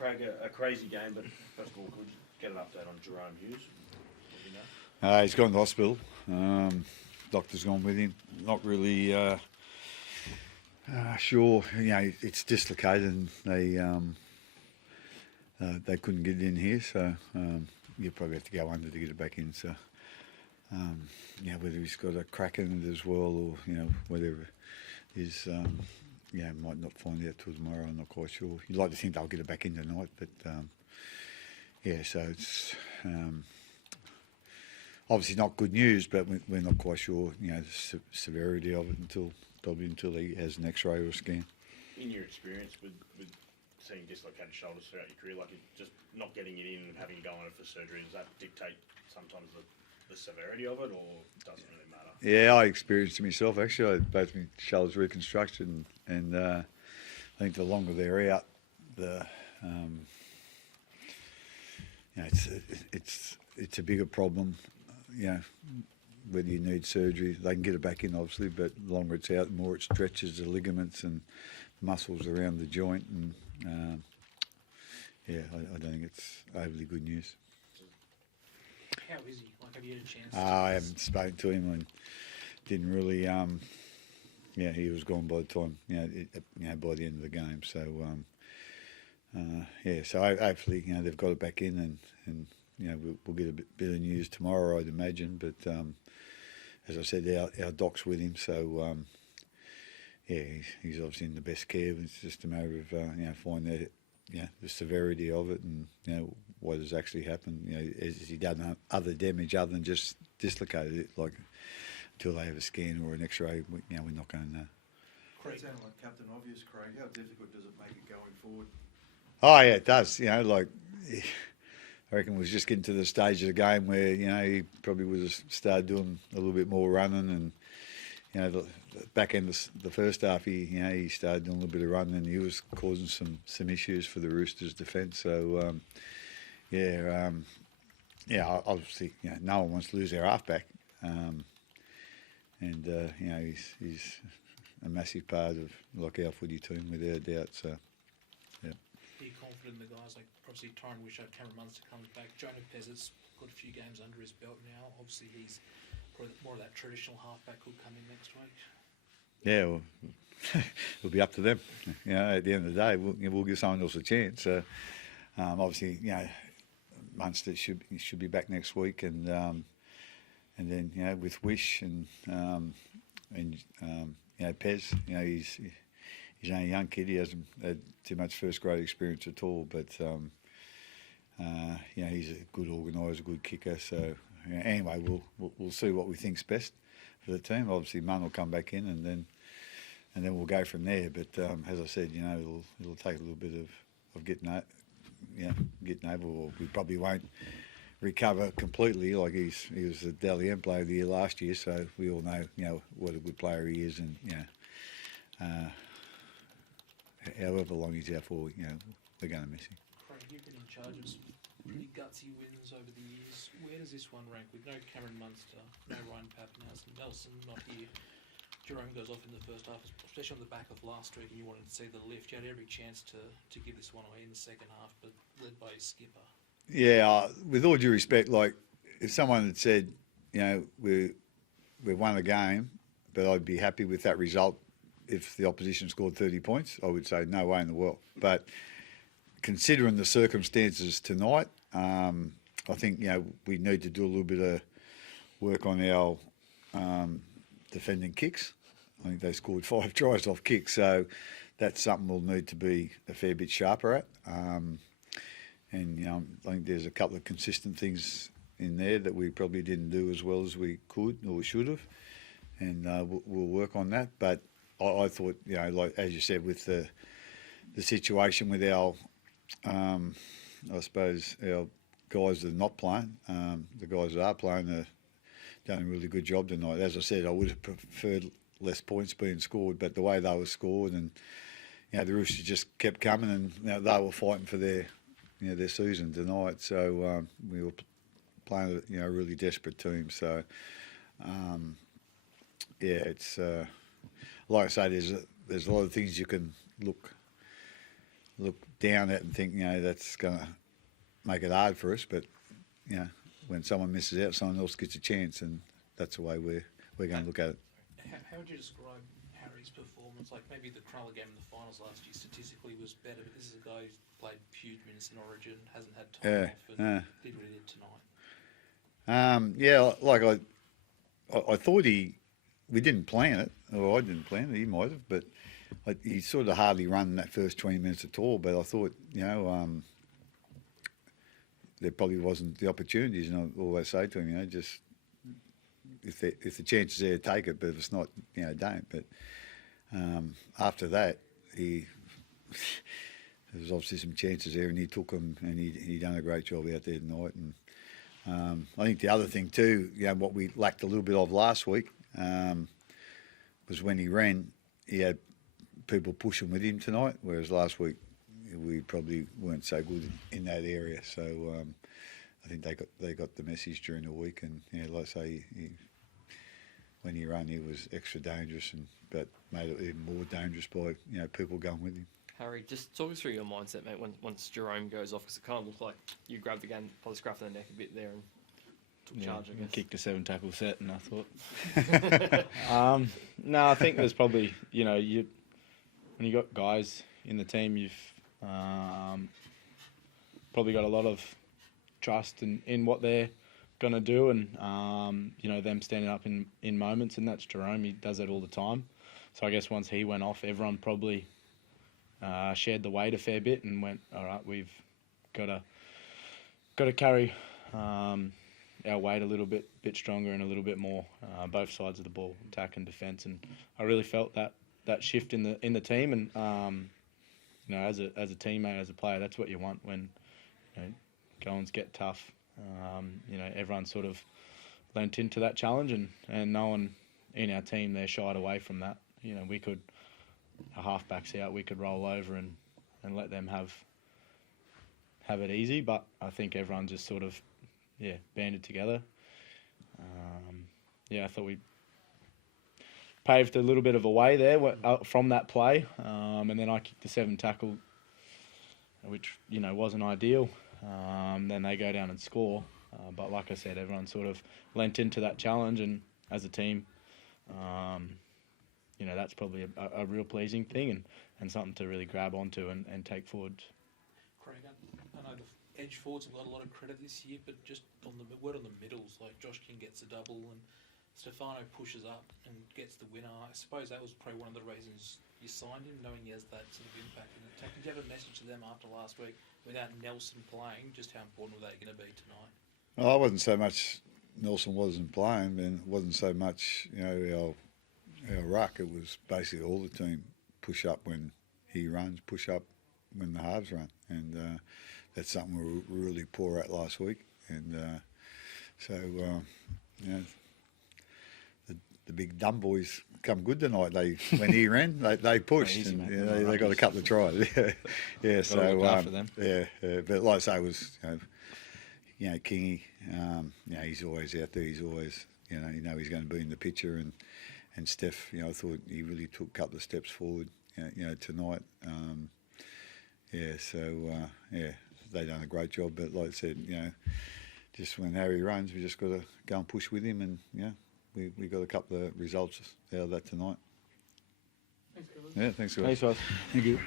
Craig, a crazy game, but first of all, could you get an update on Jahrome Hughes? You know? He's gone to hospital. Doctor's gone with him. Not really sure. It's dislocated and they couldn't get it in here, so you probably have to go under to get it back in. So, whether he's got a crack in it as well, or whatever it is, might not find out till tomorrow. I'm not quite sure. You'd like to think they'll get it back in tonight, but so it's obviously not good news. But we're not quite sure, the severity of it until he has an X-ray or a scan. In your experience with seeing dislocated shoulders throughout your career, like just not getting it in and having to go on it for surgery, does that dictate sometimes the severity of it, or doesn't really matter? Yeah, I experienced it myself actually. I had both my shoulders reconstructed, and I think the longer they're out, it's a bigger problem. Whether you need surgery, they can get it back in obviously, but the longer it's out, the more it stretches the ligaments and muscles around the joint, and I don't think it's overly good news. How is he? Like, have you had a chance? I haven't spoken to him and didn't really. He was gone by the time by the end of the game. So so hopefully they've got it back in, and we'll get a bit of news tomorrow, I'd imagine. But as I said, our doc's with him, so he's obviously in the best care. It's just a matter of finding out the severity of it, and what has actually happened. Has he done other damage other than just dislocated it? Like, until they have a scan or an X-ray, we're not going to know. Craig, it sounded like Captain Obvious, Craig. How difficult does it make it going forward? Oh yeah, it does. I reckon we was just getting to the stage of the game where he probably would have started doing a little bit more running, and the back end of the first half, he started doing a little bit of running, and he was causing some issues for the Roosters' defence. So obviously no one wants to lose their halfback, and he's a massive part of our footy team without a doubt. So yeah. Are you confident in the guys like obviously Tyron Wishart, Cameron Munster comes back? Jahrome Hughes got a few games under his belt now. Obviously he's probably more of that traditional halfback who'll come in next week. Yeah, well, it'll be up to them. At the end of the day, we'll give someone else a chance. So, obviously, Munster should be back next week, and then with Wish and Pez, he's only a young kid. He hasn't had too much first grade experience at all, but he's a good organiser, good kicker. So anyway, we'll see what we think's best for the team. Obviously, Munn will come back in, and then we'll go from there. But as I said, it'll take a little bit of getting over. Or we probably won't recover completely. Like he was the Dally M player of the year last year, so we all know what a good player he is, and however long he's out for, we're going to miss him. Craig, you've been in charge of some pretty gutsy wins over the years. Where does this one rank with no Cameron Munster, no Ryan Papenhuyzen, Nelson not here? Jahrome goes off in the first half, especially on the back of last week, and you wanted to see the lift. You had every chance to give this one away in the second half, but led by his skipper. Yeah, with all due respect, like if someone had said, we've won a game, but I'd be happy with that result if the opposition scored 30 points, I would say no way in the world. But considering the circumstances tonight, I think we need to do a little bit of work on our defending kicks. I think they scored 5 tries off kicks, so that's something we'll need to be a fair bit sharper at. And I think there's a couple of consistent things in there that we probably didn't do as well as we could or we should have, and we'll work on that. But I thought, like as you said, with the situation with our, I suppose our guys that are not playing, the guys that are playing are done a really good job tonight. As I said, I would have preferred less points being scored, but the way they were scored, and the Roosters just kept coming, and they were fighting for their season tonight. So we were playing a really desperate team. So it's like I say, there's a lot of things you can look look down at and think, that's going to make it hard for us. But, when someone misses out, someone else gets a chance, and that's the way we're going to look at it. How would you describe Harry's performance? Like maybe the Cronulla game in the finals last year statistically was better, but this is a guy who's played huge minutes in Origin, hasn't had time off, and did what he did tonight. I thought we didn't plan it, or I didn't plan it, he might have, but he sort of hardly run that first 20 minutes at all. But I thought, there probably wasn't the opportunities, and I always say to him, just if the chance is there, take it. But if it's not, don't. But after that, there was obviously some chances there, and he took them, and he done a great job out there tonight. And I think the other thing too, what we lacked a little bit of last week was when he ran, he had people pushing with him tonight, whereas last week we probably weren't so good in that area. So I think they got the message during the week, and like I say, when he ran, he was extra dangerous, but made it even more dangerous by people going with him. Harry, just talk us through your mindset, mate, once Jahrome goes off, because it kind of looked like you grabbed the game by the scruff of the neck a bit there and took charge, I guess. Kicked a 7-tackle set, and I thought. No, I think there's probably, when you got guys in the team, you've probably got a lot of trust in what they're going to do, and them standing up in moments, and that's Jahrome. He does that all the time. So I guess once he went off, everyone probably shared the weight a fair bit and went, all right, we've got to carry our weight a little bit stronger and a little bit more, both sides of the ball, attack and defence. And I really felt that shift in the team, and as a teammate, as a player, that's what you want when goings get tough. Everyone sort of lent into that challenge, and no one in our team there shied away from that. We could, our halfbacks out, we could roll over and let them have it easy, but I think everyone just sort of banded together. I thought we paved a little bit of a way there from that play, and then I kicked the 7-tackle, which wasn't ideal. Then they go down and score, but like I said, everyone sort of lent into that challenge, and as a team, that's probably a real pleasing thing, and something to really grab onto and take forward. Craig, I know the edge forwards have got a lot of credit this year, but just on the middles, like Josh King gets a double and Stefano pushes up and gets the winner. I suppose that was probably one of the reasons you signed him, knowing he has that sort of impact in the attack. Did you have a message to them after last week, without Nelson playing, just how important were they going to be tonight? Well, I wasn't so much Nelson wasn't playing, and it wasn't so much our ruck. It was basically all the team push up when he runs, push up when the halves run, and that's something we were really poor at last week. And the big dumb boys come good tonight. When he ran, they pushed, easy, and mate. they got a couple of tries. Yeah. So look after them. but like I say, it was Kingy. He's always out there. He's always he's going to be in the picture, and Steph. I thought he really took a couple of steps forward. Tonight. They done a great job. But like I said, just when Harry runs, we just got to go and push with him, and we got a couple of results out of that tonight. Thanks, guys. Yeah, thanks, guys. Thanks, guys. Thank you.